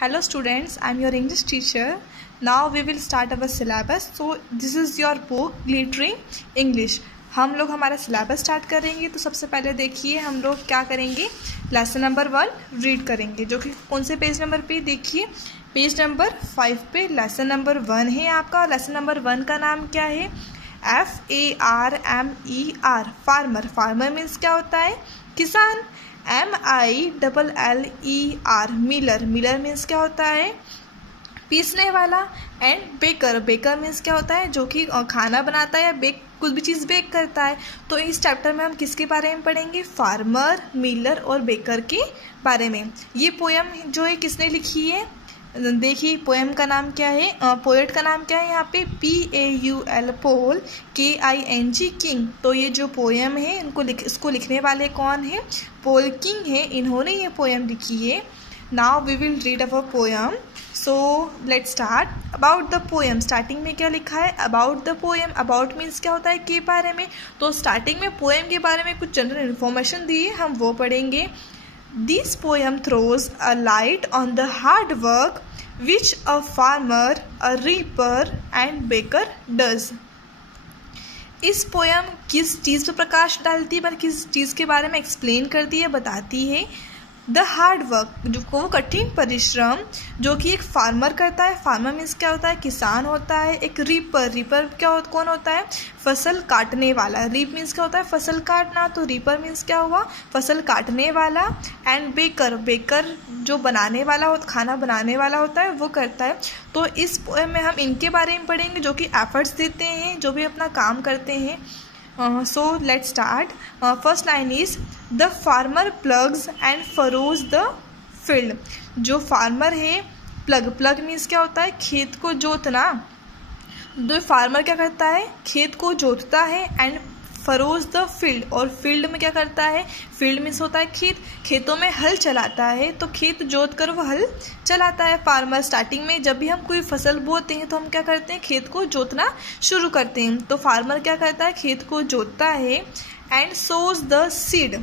Hello students, I am your English teacher. Now we will start our syllabus. So this is your book Glittering English. हम लोग हमारा syllabus start करेंगे। तो सबसे पहले देखिए हम लोग क्या करेंगे, लेसन नंबर 1 रीड करेंगे, जो कि कौन से पेज नंबर पे, देखिए पेज नंबर 5 पे लेसन नंबर 1 है आपका। लेसन नंबर 1 का नाम क्या है? FARMER, farmer. फार्मर मीन्स क्या होता है? किसान। MILLER, Miller. मिलर मीन्स क्या होता है? पीसने वाला। एंड बेकर, बेकर मीन्स क्या होता है? जो कि खाना बनाता है या बेक, कुछ भी चीज़ बेक करता है। तो इस चैप्टर में हम किसके बारे में पढ़ेंगे? फार्मर, मिलर और बेकर के बारे में। ये पोयम जो है किसने लिखी है? देखिए पोएम का नाम क्या है, पोएट का नाम क्या है यहाँ पे? PAUL, पोल। KING, king. तो ये जो पोएम है इसको लिखने वाले कौन है? पोल किंग है, इन्होंने ये पोएम लिखी है। Now we will read our poem. So let's start. About the poem, starting में क्या लिखा है? About the poem. About means क्या होता है? के बारे में। तो स्टार्टिंग में पोएम के बारे में कुछ जनरल इन्फॉर्मेशन दी है, हम वो पढ़ेंगे। This poem throws a light on the hard work which a farmer, a reaper and baker does. इस पोयम किस चीज़ पर प्रकाश डालती है, मतलब किस चीज़ के बारे में एक्सप्लेन करती है, बताती है? द हार्ड वर्क, जो वो कठिन परिश्रम जो कि एक फार्मर करता है। फार्मर मीन्स क्या होता है? किसान होता है। एक रीपर, रीपर कौन होता है? फसल काटने वाला। रीप मीन्स क्या होता है? फसल काटना। तो रीपर मीन्स क्या हुआ? फसल काटने वाला। एंड बेकर, बेकर जो बनाने वाला हो, खाना बनाने वाला होता है, वो करता है। तो इस पोएम में हम इनके बारे में पढ़ेंगे जो कि एफर्ट्स देते हैं, जो भी अपना काम करते हैं। So let's start. First line is the farmer plugs and furrows the field. जो फार्मर है, प्लग, प्लग मीन्स क्या होता है? खेत को जोतना। जो फार्मर क्या करता है? खेत को जोतता है। एंड फरोज द फील्ड, और फील्ड में क्या करता है? फील्ड मीन्स होता है खेत, खेतों में हल चलाता है। तो खेत जोत कर वो हल चलाता है फार्मर। स्टार्टिंग में जब भी हम कोई फसल बोते हैं तो हम क्या करते हैं? खेत को जोतना शुरू करते हैं। तो फार्मर क्या करता है? खेत को जोतता है। And shows the seed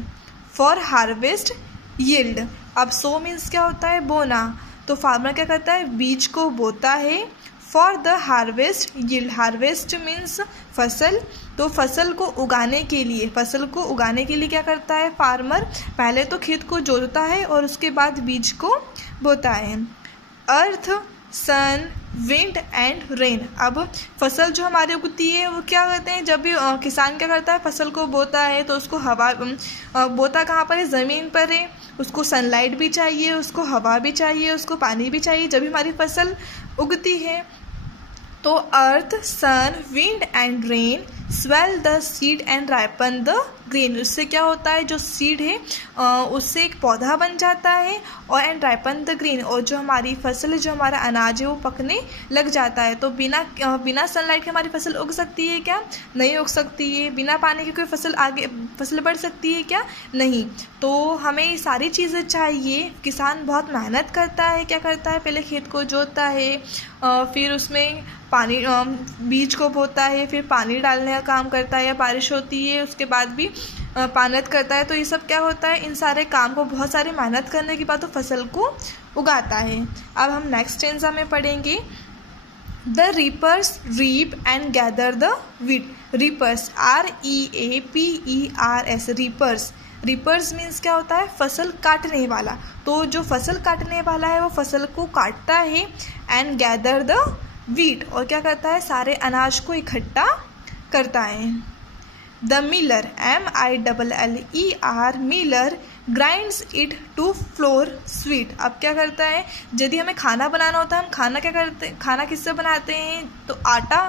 for harvest yield. अब सो मीन्स क्या होता है? बोना। तो फार्मर क्या करता है? बीज को बोता है। For the harvest yield, harvest means फसल। तो फसल को उगाने के लिए, फसल को उगाने के लिए क्या करता है फार्मर? पहले तो खेत को जोतता है और उसके बाद बीज को बोता है। अर्थ, सन, विंड एंड रेन। अब फसल जो हमारे उगती है वो क्या करते हैं? जब भी किसान क्या करता है? फसल को बोता है तो उसको हवा, बोता कहाँ पर है? ज़मीन पर है। उसको सनलाइट भी चाहिए, उसको हवा भी चाहिए, उसको पानी भी चाहिए जब भी हमारी फसल उगती है। तो earth, sun, wind and rain swell the seed and ripen the grain. उससे क्या होता है? जो सीड है उससे एक पौधा बन जाता है। और एंड राइपन द ग्रेन, और जो हमारी फसल है, जो हमारा अनाज है, वो पकने लग जाता है। तो बिना सनलाइट के हमारी फसल उग सकती है क्या? नहीं उग सकती है। बिना पानी के कोई फसल बढ़ सकती है क्या? नहीं। तो हमें ये सारी चीज़ें चाहिए। किसान बहुत मेहनत करता है। क्या करता है? पहले खेत को जोतता है, फिर उसमें पानी, बीज को बोता है, फिर पानी डालने का काम करता है, या बारिश होती है उसके बाद भी पानत करता है। तो ये सब क्या होता है? इन सारे काम को बहुत सारी मेहनत करने के बाद तो फसल को उगाता है। अब हम नेक्स्ट स्टेंजा में पढ़ेंगे। The reapers reap and gather the wheat. Reapers, REAPERS, reapers. Reapers means क्या होता है? फसल काटने वाला। तो जो फसल काटने वाला है वो फसल को काटता है। एंड गैदर द वीट, और क्या करता है? सारे अनाज को इकट्ठा करता है। The miller, MILLER, miller grinds it to flour sweet. अब क्या करता है? यदि हमें खाना बनाना होता है, हम खाना क्या करते हैं? खाना किससे बनाते हैं? तो आटा,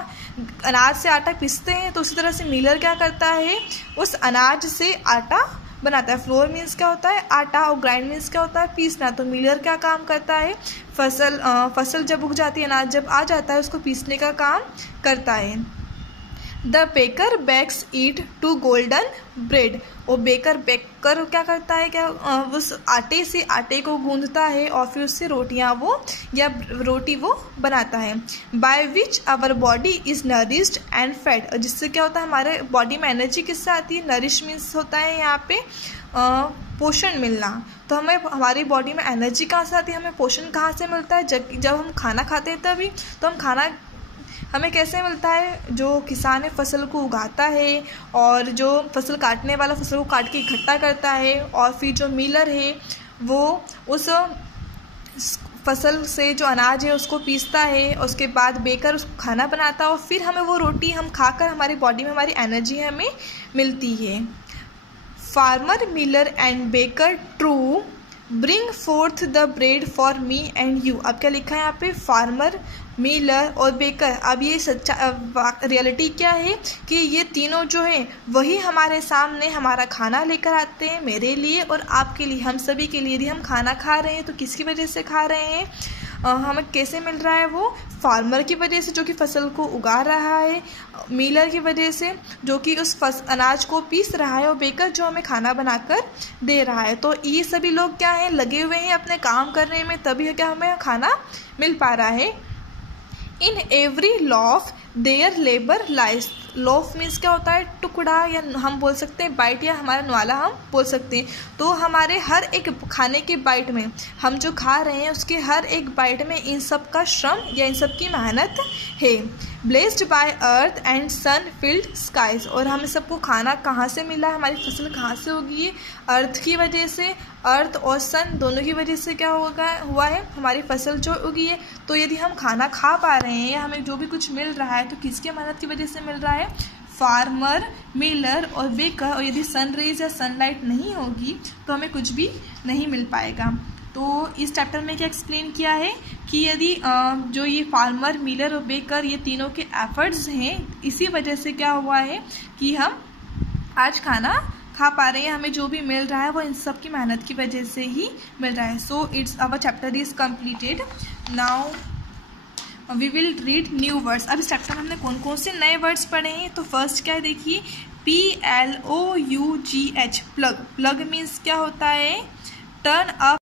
अनाज से आटा पीसते हैं। तो उसी तरह से मिलर क्या करता है? उस अनाज से आटा बनाता है। फ्लोर मीन्स क्या होता है? आटा, और ग्राइंड मीन्स क्या होता है? पीसना। तो मिलर क्या काम करता है? फसल जब उग जाती है, अनाज जब आ जाता है, उसको पीसने का काम करता है। The baker bakes it to golden bread. और बेकर क्या करता है? क्या उस आटे से आटे को गूंदता है और फिर उससे रोटी वो बनाता है। By which our body is nourished and fed. जिससे क्या होता है? हमारे बॉडी में एनर्जी किससे आती है? नरिश मीन्स होता है यहाँ पे पोषण मिलना। तो हमें हमारी बॉडी में एनर्जी कहाँ से आती है, हमें पोषण कहाँ से मिलता है, जब हम खाना खाते हैं तभी। तो हम खाना हमें कैसे मिलता है, जो किसान है फसल को उगाता है और जो फसल काटने वाला फसल को काट के इकट्ठा करता है, और फिर जो मिलर है वो उस फसल से जो अनाज है उसको पीसता है, उसके बाद बेकर उसको खाना बनाता है, और फिर हमें वो रोटी हम खाकर हमारी बॉडी में हमारी एनर्जी हमें मिलती है। Farmer, Miller and baker true bring fourth the bread for me and you. अब क्या लिखा है यहाँ पे, फार्मर, मिलर और बेकर। अब ये सच्चा रियलिटी क्या है कि ये तीनों जो हैं वही हमारे सामने हमारा खाना लेकर आते हैं, मेरे लिए और आपके लिए, हम सभी के लिए। यदि हम खाना खा रहे हैं तो किसकी वजह से खा रहे हैं, हमें कैसे मिल रहा है, वो फार्मर की वजह से जो कि फसल को उगा रहा है, मिलर की वजह से जो कि उस अनाज को पीस रहा है, और बेकर जो हमें खाना बनाकर दे रहा है। तो ये सभी लोग क्या हैं, लगे हुए हैं अपने काम करने में, तभी क्या हमें खाना मिल पा रहा है। In every loaf there labour lies. Loaf means क्या होता है, टुकड़ा, या हम बोल सकते हैं बाइट, या हमारा न्वाला हम बोल सकते हैं। तो हमारे हर एक खाने के बाइट में, हम जो खा रहे हैं उसके हर एक बाइट में इन सब का श्रम या इन सब की मेहनत है। Blessed by earth and sun filled skies. और हमें सबको खाना कहाँ से मिला है, हमारी फसल कहाँ से उगी है, अर्थ की वजह से। अर्थ और सन दोनों की वजह से क्या हुआ है, हमारी फसल जो उगी है। तो यदि हम खाना खा पा रहे हैं या हमें जो भी कुछ मिल रहा है तो किसके मेहनत की वजह से मिल रहा है, फार्मर, मिलर और बेकर। और यदि सन रेज या सनलाइट नहीं होगी तो हमें कुछ भी नहीं मिल पाएगा। तो इस चैप्टर में क्या एक्सप्लेन किया है कि यदि जो ये फार्मर, मिलर और बेकर ये तीनों के एफर्ट्स हैं, इसी वजह से क्या हुआ है कि हम आज खाना खा पा रहे हैं, हमें जो भी मिल रहा है वो इन सब की मेहनत की वजह से ही मिल रहा है। So it's our chapter is completed. Now we will read new words. अब इस चैप्टर में हमने कौन कौन से नए वर्ड्स पढ़े हैं। तो फर्स्ट क्या है, देखिए, PLOUGH, प्लग। प्लग मीन्स क्या होता है, टर्न अप